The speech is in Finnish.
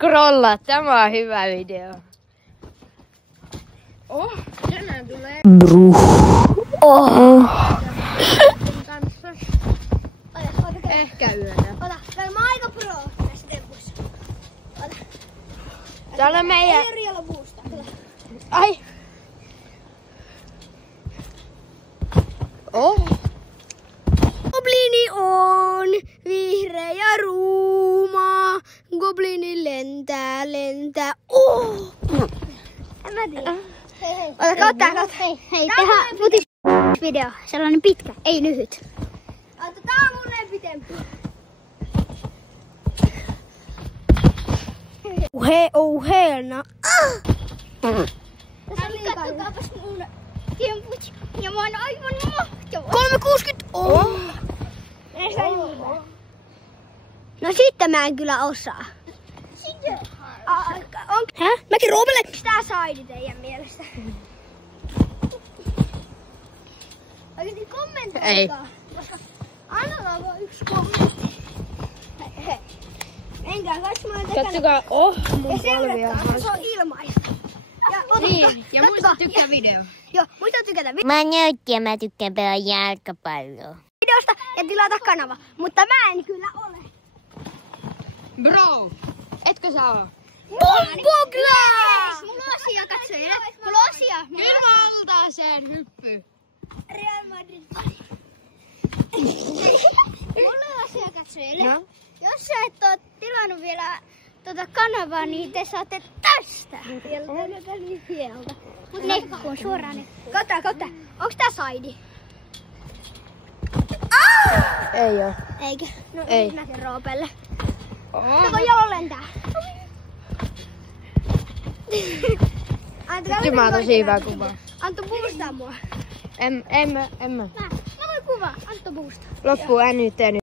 scrollaa, tämä on hyvä video. Oh, tänään tulee Bruh. Oh. ehkä yötä. Ota, mä oon aika pro näissä tempuissa. Ota. Täällä on meidän... Ei Rialla boosta. Ai. Oh. Goblini on vihreä ja ruuma. Goblini lentää. Oh! En mä tiedä. Hei. Ota, kautta. Hei, tehdään futisvideo. Sellainen pitkä, ei lyhyt. Ota, tää on mun lempitempu. Helna. Kattokaapas mun temput. Ja mä oon aivan mahtava. 360. Oh. No sitten mä en kyllä osaa. Häh? Mäkin roopelen. Onks tää saidi teidän mielestä? Oikeesti kommentoikaa. Ei. Koska annetaan vaan yksi kommentti. Enkä kaikki mä oon tekännyt. Katsokaa, mun Ja polvia. seuratkaa, se on ilmaista. Niin, ja muista tykkää video. Joo, muista tykätä Mä nöytti ja mä tykkään pelaa jalkapalloa. videosta ja tilata kanava. Mutta mä en kyllä ole. Bro, etkö sä oo? Bombogla! Mulla on asia katsojille. Mulla on asia. Kyllä altaaseen hyppy. Real Madrid. Mulla on asia katsojille. No? Jos sä et oo tilannut vielä kanavaa, niin te saatte tästä. Mut nekkuun suoraan nekkuun. Kautta. Onks tää saidi? Ei oo. Eikö? No Ei. mäkin roopelle. Oh. Kato, jalo lentää. Nyt mä oon tosi hyvä kuva. Antto boostaa mua. En mä. Mä voin kuvaa. Antto boostaa. Loppu äänyteen.